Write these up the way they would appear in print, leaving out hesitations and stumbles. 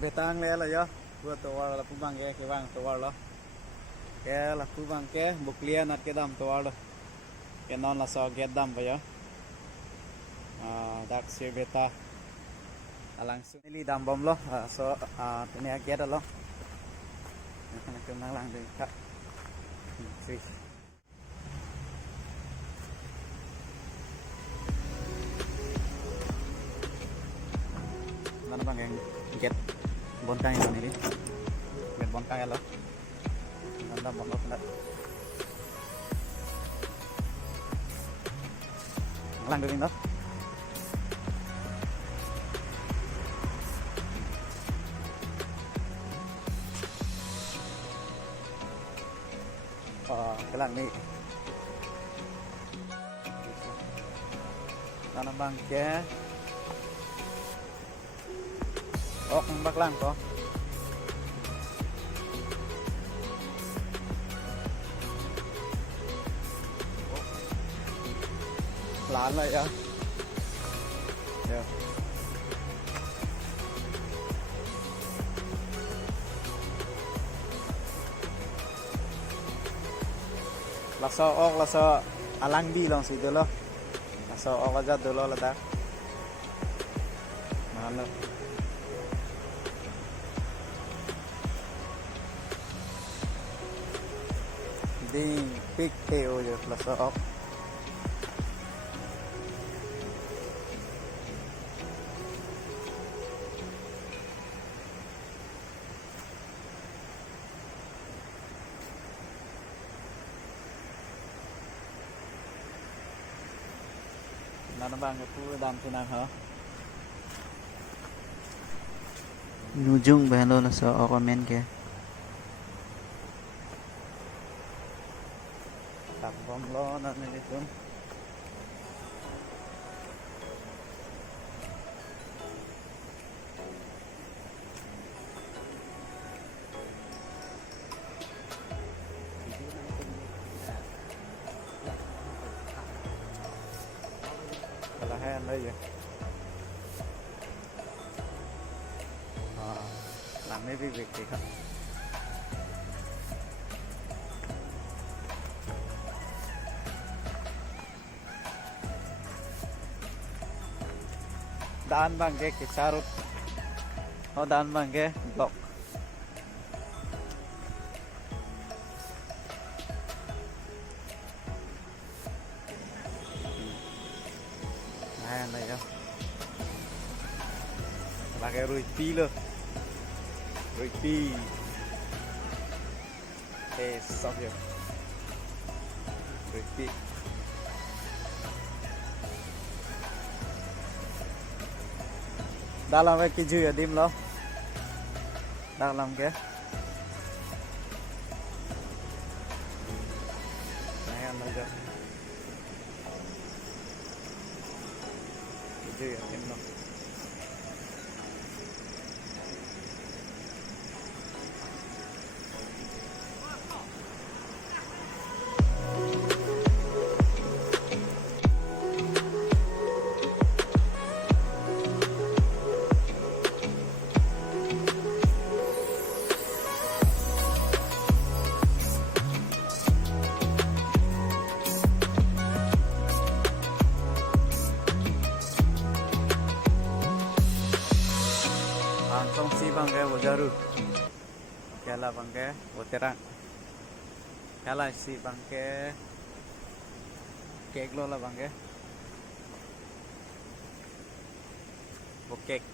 betang le la yo buat tawar la pubang ke bang tawar lo ke la pubang ke buklian at ke dam tawar lo ke non la so get dam ba yo dak beta langsung ini dam bom lo so ini get lo ke nang lang de ka mana bang yang get bontang ini get bontang ya lo nanda bom lo kena lang dulu nih cái làng này nó bằng cái bắc làng có lá này á la so alang di long si dulu la so aja dulu la dak mana di pick keo je la so bang aku dam tinang ha nujung behlo na sa comment ke tak bom lo na nilitun đây vậy làm mấy việc gì không daan bang ke sarut daan bang ke blok này đâu là cái roti luôn roti xong rồi roti đã làm cái gì ở đêm lo đang làm cái này ăn đâu chưa Jadi enak. Songsi bangke wajaru, kala bangke waterang, kala si bangke kek lo la bangke, bokek.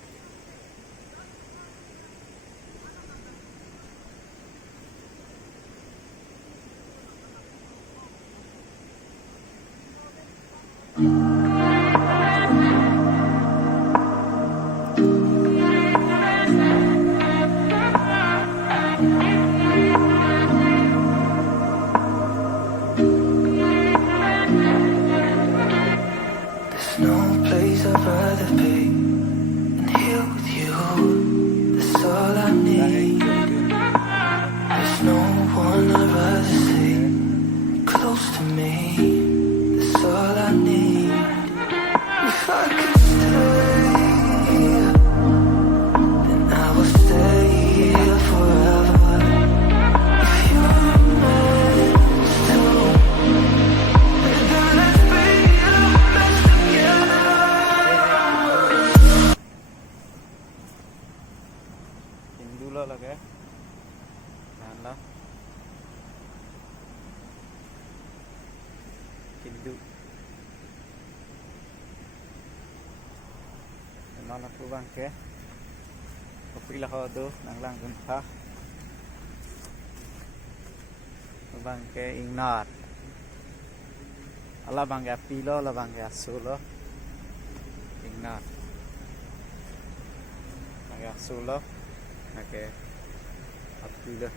Close to me, that's all I need. sulo lagi. Lah. Kindu. Nó là khu vàng kế. Có phí là họ đô nang lang gần phá. Khu vàng kế in nọt. Ala bang ya pilo la bang ya sulo. In nọt. Bang ya sulo. Nake apilo.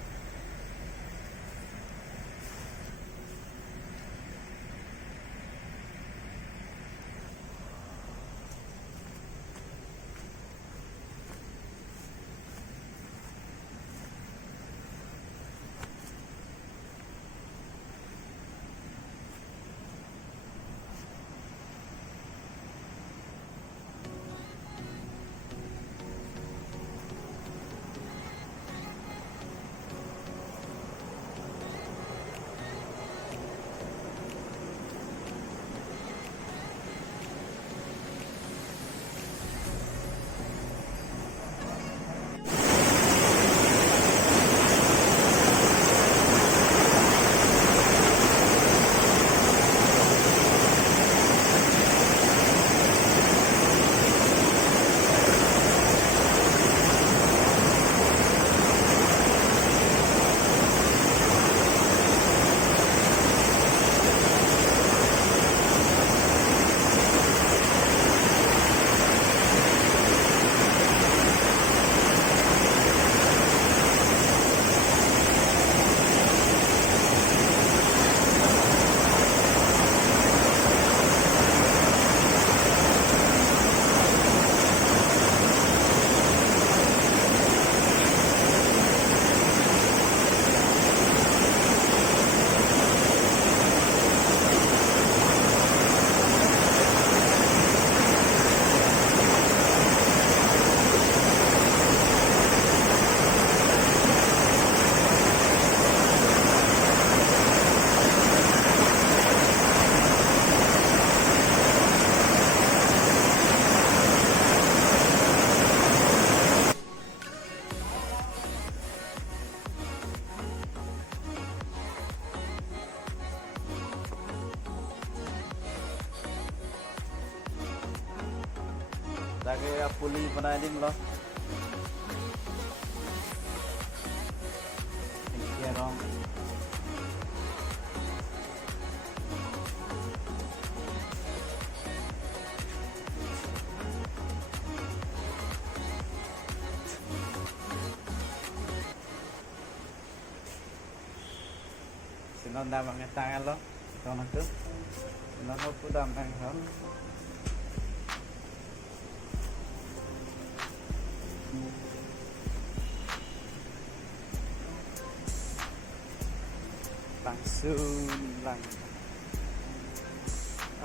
Lagi puli penadim loh. Ini rong. Sinon dah mengetang loh. Kau nak tu? Sinon aku dah mengetang. Langsung lang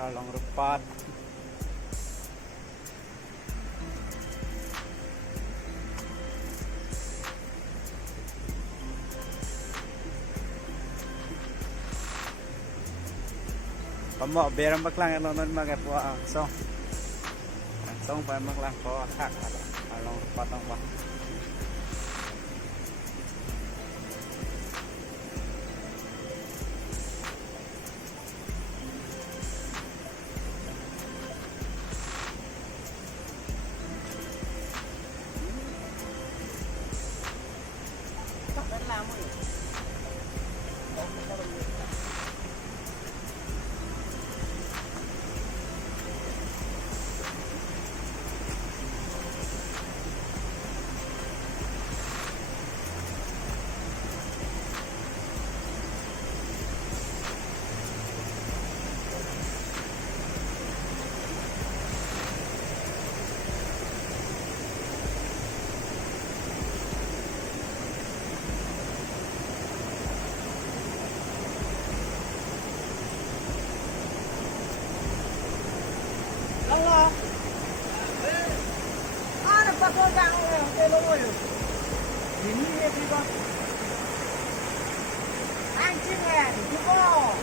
along repat pemok berang baklang non magai puang song pa maklang ko hak along repat tong ba Anh chim này thì chú có